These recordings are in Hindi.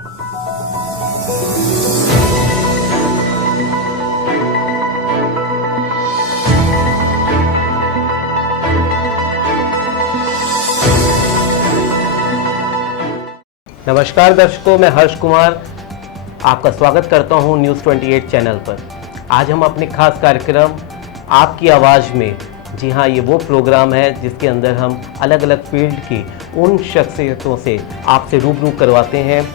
नमस्कार दर्शकों, मैं हर्ष कुमार आपका स्वागत करता हूं न्यूज़ 28 चैनल पर। आज हम अपने खास कार्यक्रम आपकी आवाज़ में, जी हाँ, ये वो प्रोग्राम है जिसके अंदर हम अलग अलग फील्ड की उन शख्सियतों से आपसे रूबरू करवाते हैं,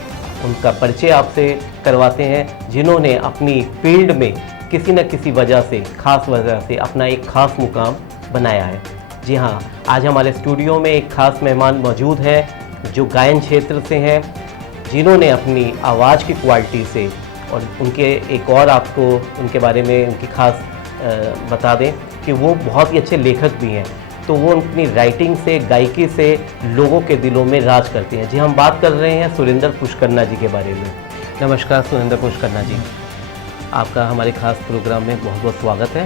उनका परिचय आपसे करवाते हैं जिन्होंने अपनी फील्ड में किसी न किसी वजह से, खास वजह से अपना एक खास मुकाम बनाया है। जी हाँ, आज हमारे स्टूडियो में एक खास मेहमान मौजूद है जो गायन क्षेत्र से हैं, जिन्होंने अपनी आवाज़ की क्वालिटी से, और उनके एक और आपको उनके बारे में उनकी खास बता दें कि वो बहुत ही अच्छे लेखक भी हैं। तो वो अपनी राइटिंग से, गायकी से लोगों के दिलों में राज करते हैं। जी, हम बात कर रहे हैं सुरेंद्र पुष्करना जी के बारे में। नमस्कार सुरेंद्र पुष्करना जी, आपका हमारे खास प्रोग्राम में बहुत बहुत स्वागत है।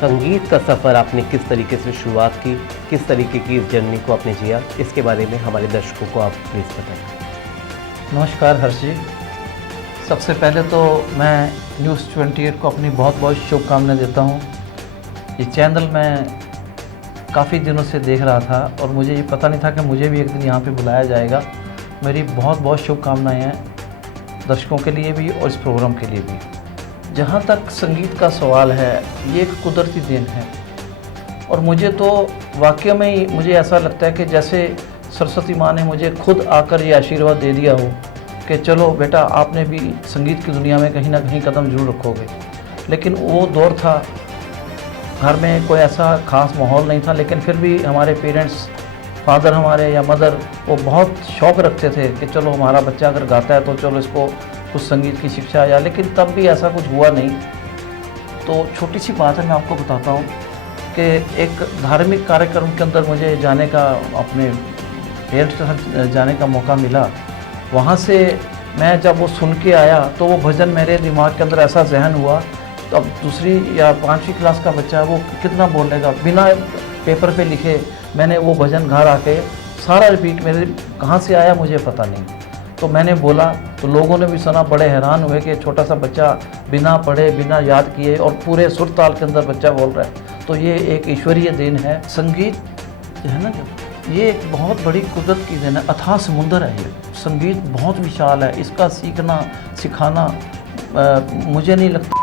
संगीत का सफ़र आपने किस तरीके से शुरुआत की, किस तरीके की इस जर्नी को आपने जिया, इसके बारे में हमारे दर्शकों को आप प्लीज़ बताएं। नमस्कार हर्ष जी, सबसे पहले तो मैं न्यूज़ 28 को अपनी बहुत बहुत शुभकामनाएं देता हूं। ये चैनल मैं काफ़ी दिनों से देख रहा था और मुझे ये पता नहीं था कि मुझे भी एक दिन यहाँ पे बुलाया जाएगा। मेरी बहुत बहुत शुभकामनाएं हैं दर्शकों के लिए भी और इस प्रोग्राम के लिए भी। जहाँ तक संगीत का सवाल है, ये एक कुदरती देन है और मुझे तो वाकई में ही मुझे ऐसा लगता है कि जैसे सरस्वती माँ ने मुझे खुद आकर ये आशीर्वाद दे दिया हो कि चलो बेटा, आपने भी संगीत की दुनिया में कहीं ना कहीं कदम जरूर रखोगे। लेकिन वो दौर था, घर में कोई ऐसा खास माहौल नहीं था, लेकिन फिर भी हमारे पेरेंट्स, फादर हमारे या मदर, वो बहुत शौक़ रखते थे कि चलो हमारा बच्चा अगर गाता है तो चलो इसको कुछ संगीत की शिक्षा या, लेकिन तब भी ऐसा कुछ हुआ नहीं। तो छोटी सी बात है, मैं आपको बताता हूँ कि एक धार्मिक कार्यक्रम के अंदर मुझे जाने का, अपने पेरेंट्स के साथ जाने का मौका मिला। वहाँ से मैं जब वो सुन के आया तो वो भजन मेरे दिमाग के अंदर ऐसा जहन हुआ, तो अब दूसरी या 5वीं क्लास का बच्चा वो कितना बोलेगा, बिना पेपर पे लिखे मैंने वो भजन घर आके सारा रिपीट, मेरे कहाँ से आया मुझे पता नहीं। तो मैंने बोला तो लोगों ने भी सुना, बड़े हैरान हुए कि छोटा सा बच्चा बिना पढ़े, बिना याद किए और पूरे सुर ताल के अंदर बच्चा बोल रहा है। तो ये एक ईश्वरीय देन है। संगीत जो है ना, ये एक बहुत बड़ी कुदरत की देन है, अथाह समुंदर है। ये संगीत बहुत विशाल है, इसका सीखना, सिखाना मुझे नहीं लगता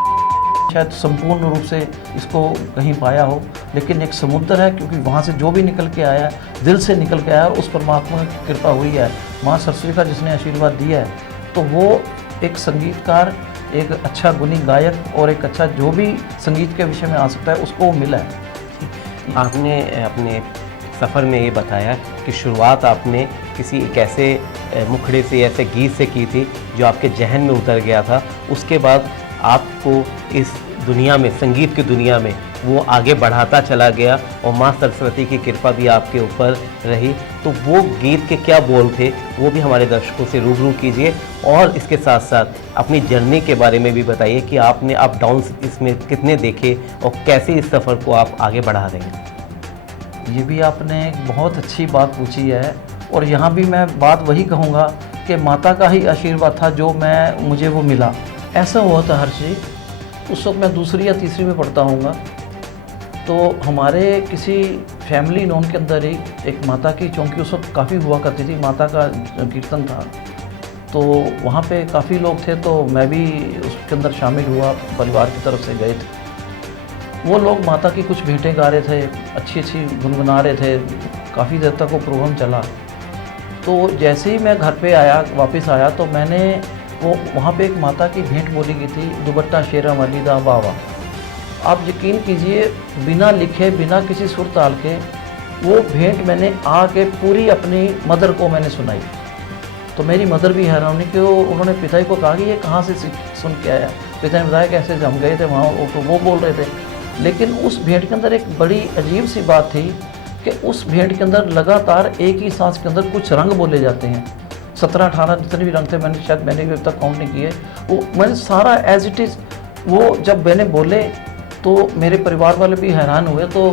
शायद संपूर्ण रूप से इसको कहीं पाया हो, लेकिन एक समुद्र है, क्योंकि वहाँ से जो भी निकल के आया है, दिल से निकल के आया है, उस परमात्मा की कृपा हुई है, माँ सरस्वती का जिसने आशीर्वाद दिया है। तो वो एक संगीतकार, एक अच्छा गुणी गायक और एक अच्छा जो भी संगीत के विषय में आ सकता है, उसको मिला है। आपने अपने सफ़र में ये बताया कि शुरुआत आपने किसी एक ऐसे मुखड़े से, ऐसे गीत से की थी जो आपके जहन में उतर गया था। उसके बाद आपको इस दुनिया में, संगीत की दुनिया में वो आगे बढ़ाता चला गया और माँ सरस्वती की कृपा भी आपके ऊपर रही। तो वो गीत के क्या बोल थे वो भी हमारे दर्शकों से रूबरू कीजिए, और इसके साथ साथ अपनी जर्नी के बारे में भी बताइए कि आपने अप डाउन्स इसमें कितने देखे और कैसे इस सफ़र को आप आगे बढ़ा रहे हैं। ये भी आपने एक बहुत अच्छी बात पूछी है, और यहाँ भी मैं बात वही कहूँगा कि माता का ही आशीर्वाद था जो मुझे वो मिला। ऐसा हुआ था हर्ष जी, उस वक्त मैं दूसरी या तीसरी में पढ़ता हूँगा, तो हमारे किसी फैमिली नॉन के अंदर ही एक माता की चौकी उस वक्त काफ़ी हुआ करती थी, माता का कीर्तन था। तो वहाँ पे काफ़ी लोग थे, तो मैं भी उसके अंदर शामिल हुआ, परिवार की तरफ से गए थे। वो लोग माता की कुछ भेंटें गा रहे थे, अच्छी अच्छी गुनगुना रहे थे, काफ़ी देर तक वो प्रोग्राम चला। तो जैसे ही मैं घर पे आया, वापस आया, तो मैंने वो वहाँ पे एक माता की भेंट बोली गई थी, दुबट्टा शेरा मलिदा बाबा। आप यकीन कीजिए, बिना लिखे, बिना किसी सुर ताल के वो भेंट मैंने आके पूरी अपनी मदर को मैंने सुनाई। तो मेरी मदर भी हैरान हुई कि उन्होंने पिताजी को कहा कि ये कहाँ से सुन के आया। पिता ने बताया कैसे हम गए थे वहाँ, तो वो बोल रहे थे। लेकिन उस भेंट के अंदर एक बड़ी अजीब सी बात थी कि उस भेंट के अंदर लगातार एक ही सांस के अंदर कुछ रंग बोले जाते हैं। 17-18 जितने भी रंग थे, मैंने भी अब तक काउंट नहीं किए। वो मैंने सारा एज इट इज़, वो जब मैंने बोले तो मेरे परिवार वाले भी हैरान हुए। तो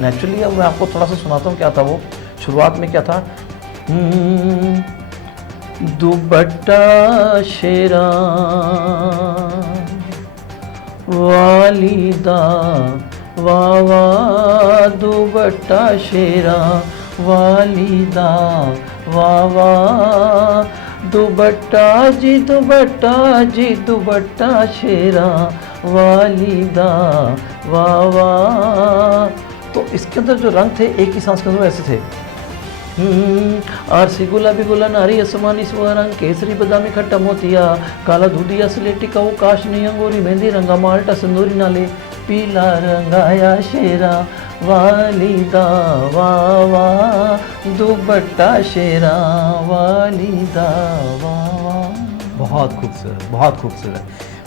नेचुरली अब मैं आपको थोड़ा सा सुनाता हूँ क्या था वो। शुरुआत में क्या था, दुपट्टा शेरा वालिदा वाह वाह, दुपट्टा शेरा वालिदा वाह वाह, दुपट्टा जी दुपट्टा शेरा वालिदा वाह वाह। तो इसके अंदर जो रंग थे एक ही सांस के अंदर ऐसे थे, आरसी गुलाबी गुला नारी आसमानी सुआ रंग, केसरी बदामी खट्टा मोतिया, काला दूधिया स्लेटी कऊ काशनी अंगूरी मेहंदी रंगा माल्टा सिंदूरी नाले, पीला रंगाया शेरा वालिदा वाह वाह, दुपट्टा शेरा वालिदा वाह वाह। बहुत खूबसूरत, बहुत खूबसूरत।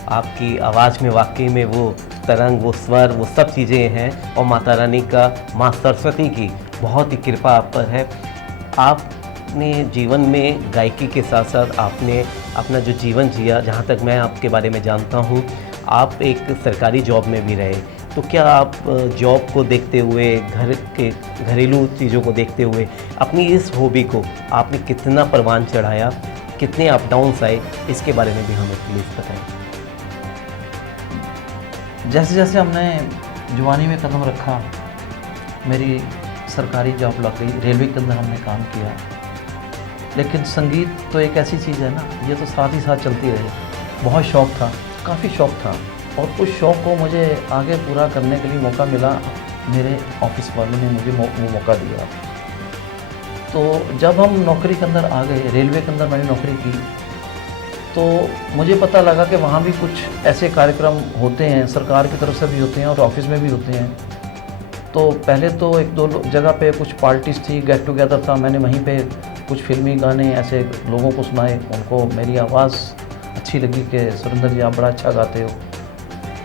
आपकी आवाज़ में वाकई में वो तरंग, वो स्वर, वो सब चीज़ें हैं और माता रानी का, माँ सरस्वती की बहुत ही कृपा आप पर है। आपने जीवन में गायकी के साथ साथ आपने अपना जो जीवन जिया, जहाँ तक मैं आपके बारे में जानता हूँ, आप एक सरकारी जॉब में भी रहे। तो क्या आप जॉब को देखते हुए, घर के घरेलू चीज़ों को देखते हुए अपनी इस हॉबी को आपने कितना परवान चढ़ाया, कितने अप डाउन्स आए, इसके बारे में भी हमें प्लीज़ बताएं। जैसे जैसे हमने जवानी में कदम रखा, मेरी सरकारी जॉब लग गई, रेलवे के अंदर हमने काम किया, लेकिन संगीत तो एक ऐसी चीज़ है ना, ये तो साथ ही साथ चलती रही। बहुत शौक़ था, काफ़ी शौक़ था, और उस शौक़ को मुझे आगे पूरा करने के लिए मौका मिला, मेरे ऑफिस वालों ने मुझे वो मौका दिया। तो जब हम नौकरी के अंदर आ गए, रेलवे के अंदर मैंने नौकरी की, तो मुझे पता लगा कि वहाँ भी कुछ ऐसे कार्यक्रम होते हैं, सरकार की तरफ से भी होते हैं और ऑफिस में भी होते हैं। तो पहले तो एक दो जगह पे कुछ पार्टीज़ थी, गेट टुगेदर था, मैंने वहीं पे कुछ फिल्मी गाने ऐसे लोगों को सुनाए, उनको मेरी आवाज़ अच्छी लगी कि सुरेंद्र जी आप बड़ा अच्छा गाते हो।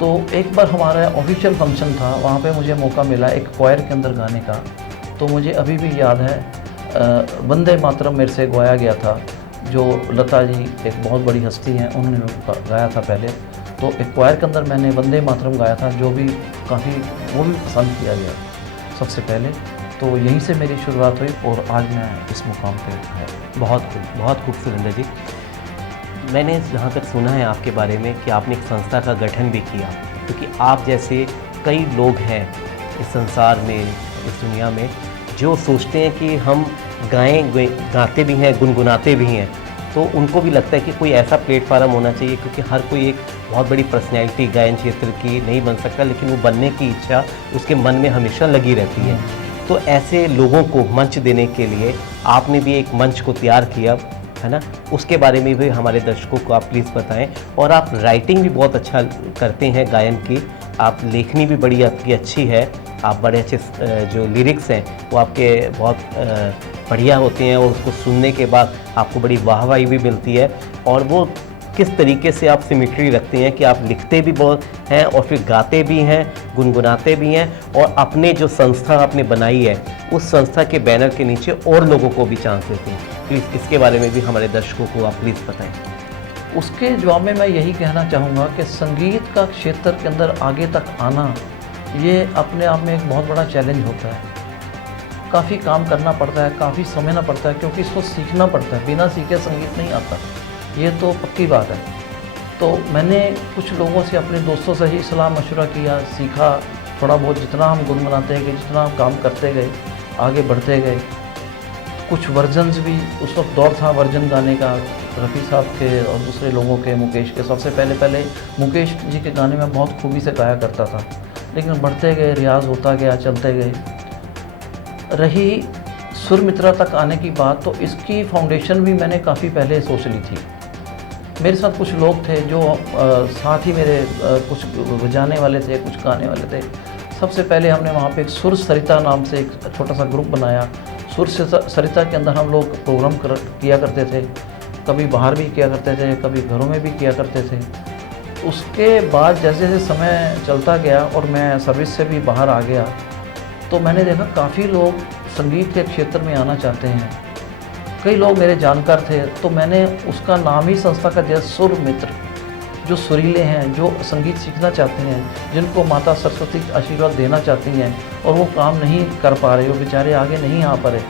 तो एक बार हमारा ऑफिशियल फंक्शन था, वहाँ पे मुझे मौका मिला एक क्वायर के अंदर गाने का। तो मुझे अभी भी याद है, वंदे मातरम मेरे से गाया गया था, जो लता जी एक बहुत बड़ी हस्ती हैं, उन्होंने गाया था पहले। तो एक क्वायर के अंदर मैंने वंदे मातरम गाया था, जो भी काफ़ी वो भी पसंद किया गया सबसे पहले। तो यहीं से मेरी शुरुआत हुई और आज मैं इस मुकाम पे है। बहुत खूब सुरेंद्र जी। मैंने जहाँ तक सुना है आपके बारे में कि आपने एक संस्था का गठन भी किया, क्योंकि आप जैसे कई लोग हैं इस संसार में, इस दुनिया में, जो सोचते हैं कि हम गाते भी हैं, गुनगुनाते भी हैं, तो उनको भी लगता है कि कोई ऐसा प्लेटफार्म होना चाहिए, क्योंकि हर कोई एक बहुत बड़ी पर्सनैलिटी गायन क्षेत्र की नहीं बन सकता, लेकिन वो बनने की इच्छा उसके मन में हमेशा लगी रहती है। तो ऐसे लोगों को मंच देने के लिए आपने भी एक मंच को तैयार किया, है ना? उसके बारे में भी हमारे दर्शकों को आप प्लीज़ बताएं। और आप राइटिंग भी बहुत अच्छा करते हैं गायन की, आप लेखनी भी बड़ी आपकी अच्छी है, आप बड़े अच्छे जो लिरिक्स हैं वो आपके बहुत बढ़िया होते हैं, और उसको सुनने के बाद आपको बड़ी वाहवाही भी मिलती है। और वो किस तरीके से आप सिमिट्री रखते हैं कि आप लिखते भी बहुत हैं और फिर गाते भी हैं, गुनगुनाते भी हैं, और अपने जो संस्था आपने बनाई है उस संस्था के बैनर के नीचे और लोगों को भी चांस देते हैं। प्लीज़ इसके बारे में भी हमारे दर्शकों को आप प्लीज़ बताएं। उसके जवाब में मैं यही कहना चाहूँगा कि संगीत का क्षेत्र के अंदर आगे तक आना, ये अपने आप में एक बहुत बड़ा चैलेंज होता है। काफ़ी काम करना पड़ता है, काफ़ी समझना पड़ता है, क्योंकि इसको सीखना पड़ता है, बिना सीखे संगीत नहीं आता, ये तो पक्की बात है। तो मैंने कुछ लोगों से, अपने दोस्तों से ही सलाह मशवरा किया, सीखा थोड़ा बहुत, जितना हम गुनगुनाते गए, जितना हम काम करते गए, आगे बढ़ते गए। कुछ वर्जन्स भी, उस वक्त दौर था वर्जन गाने का, रफ़ी साहब के और दूसरे लोगों के, मुकेश के। सबसे पहले मुकेश जी के गाने में बहुत खूबी से गाया करता था, लेकिन बढ़ते गए, रियाज होता गया, चलते गए। रही सुर मित्रा तक आने की बात, तो इसकी फाउंडेशन भी मैंने काफ़ी पहले सोच ली थी। मेरे साथ कुछ लोग थे जो साथ ही मेरे कुछ बजाने वाले थे, कुछ गाने वाले थे। सबसे पहले हमने वहाँ पे एक सुर सरिता नाम से एक छोटा सा ग्रुप बनाया। सुर सरिता के अंदर हम लोग प्रोग्राम किया करते थे, कभी बाहर भी किया करते थे, कभी घरों में भी किया करते थे। उसके बाद जैसे जैसे समय चलता गया और मैं सर्विस से भी बाहर आ गया, तो मैंने देखा काफ़ी लोग संगीत के क्षेत्र में आना चाहते हैं। कई लोग मेरे जानकार थे, तो मैंने उसका नाम ही संस्था का दिया, सुर मित्र। जो सुरीले हैं, जो संगीत सीखना चाहते हैं, जिनको माता सरस्वती आशीर्वाद देना चाहती हैं और वो काम नहीं कर पा रहे, वो बेचारे आगे नहीं आ पा रहे,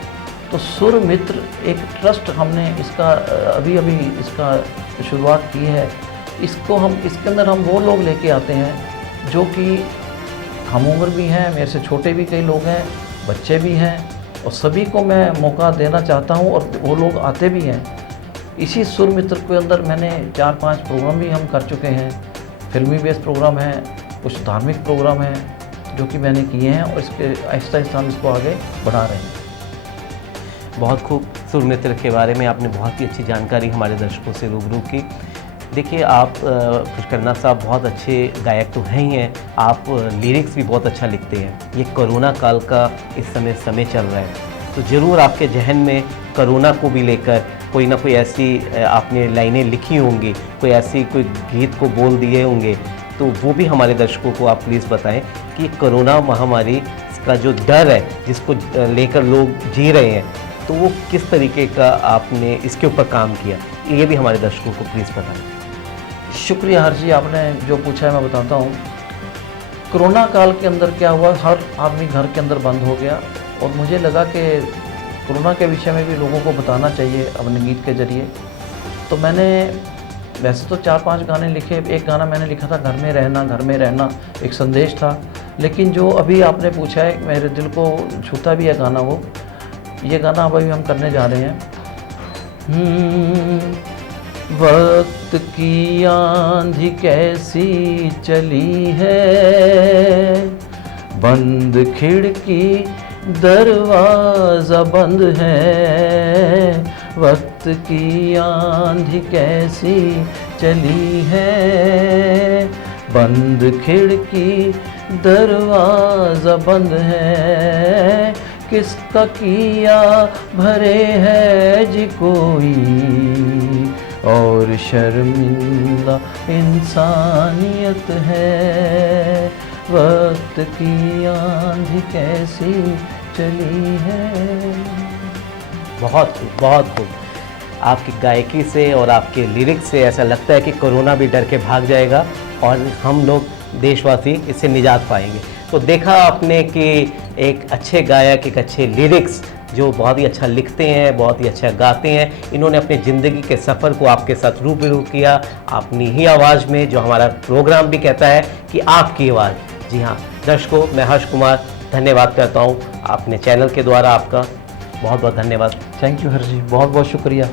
तो सुर मित्र एक ट्रस्ट हमने इसका अभी अभी इसका शुरुआत की है। इसके अंदर हम वो लोग लेके आते हैं जो कि हम उम्र भी हैं, मेरे से छोटे भी कई लोग हैं, बच्चे भी हैं, और सभी को मैं मौका देना चाहता हूं और वो लोग आते भी हैं। इसी सुर मित्र के अंदर मैंने 4-5 प्रोग्राम भी हम कर चुके हैं। फिल्मी बेस्ड प्रोग्राम हैं, कुछ धार्मिक प्रोग्राम हैं जो कि मैंने किए हैं, और इसके आहिस्ता आहिस्ता हम इसको आगे बढ़ा रहे हैं। बहुत खूब, सुर मित्र के बारे में आपने बहुत ही अच्छी जानकारी हमारे दर्शकों से रूबरू की। देखिए, आप पुष्करनाथ साहब बहुत अच्छे गायक तो हैं ही हैं, आप लिरिक्स भी बहुत अच्छा लिखते हैं। ये कोरोना काल का इस समय चल रहा है, तो ज़रूर आपके जहन में कोरोना को भी लेकर कोई ना कोई ऐसी आपने लाइनें लिखी होंगी, कोई ऐसी कोई गीत को बोल दिए होंगे, तो वो भी हमारे दर्शकों को आप प्लीज़ बताएं कि कोरोना महामारी का जो डर है जिसको लेकर लोग जी रहे हैं, तो वो किस तरीके का आपने इसके ऊपर काम किया, ये भी हमारे दर्शकों को प्लीज़ बताएं। शुक्रिया हर जी, आपने जो पूछा है मैं बताता हूँ। कोरोना काल के अंदर क्या हुआ, हर आदमी घर के अंदर बंद हो गया, और मुझे लगा कि कोरोना के विषय में भी लोगों को बताना चाहिए अपने गीत के ज़रिए। तो मैंने वैसे तो 4-5 गाने लिखे। एक गाना मैंने लिखा था, घर में रहना, एक संदेश था। लेकिन जो अभी आपने पूछा है, मेरे दिल को छूता भी है गाना वो। ये गाना अभी हम करने जा रहे हैं। वक्त की आंधी कैसी चली है, बंद खिड़की दरवाज़ा बंद है। वक्त की आंधी कैसी चली है, बंद खिड़की दरवाज़ा बंद है। किसका किया भरे है जी कोई, और शर्मिंदा इंसानियत है। वक्त की आंधी कैसी चली है। बहुत खूब। आपकी गायकी से और आपके लिरिक्स से ऐसा लगता है कि कोरोना भी डर के भाग जाएगा और हम लोग देशवासी इससे निजात पाएंगे। तो देखा आपने कि एक अच्छे गायक, एक अच्छे लिरिक्स जो बहुत ही अच्छा लिखते हैं, बहुत ही अच्छा गाते हैं, इन्होंने अपनी ज़िंदगी के सफ़र को आपके साथ रूबरू किया अपनी ही आवाज़ में, जो हमारा प्रोग्राम भी कहता है कि आपकी आवाज़। जी हाँ दर्शकों, मैं हर्ष कुमार धन्यवाद करता हूँ अपने चैनल के द्वारा। आपका बहुत बहुत धन्यवाद। थैंक यू हर्ष जी, बहुत बहुत शुक्रिया।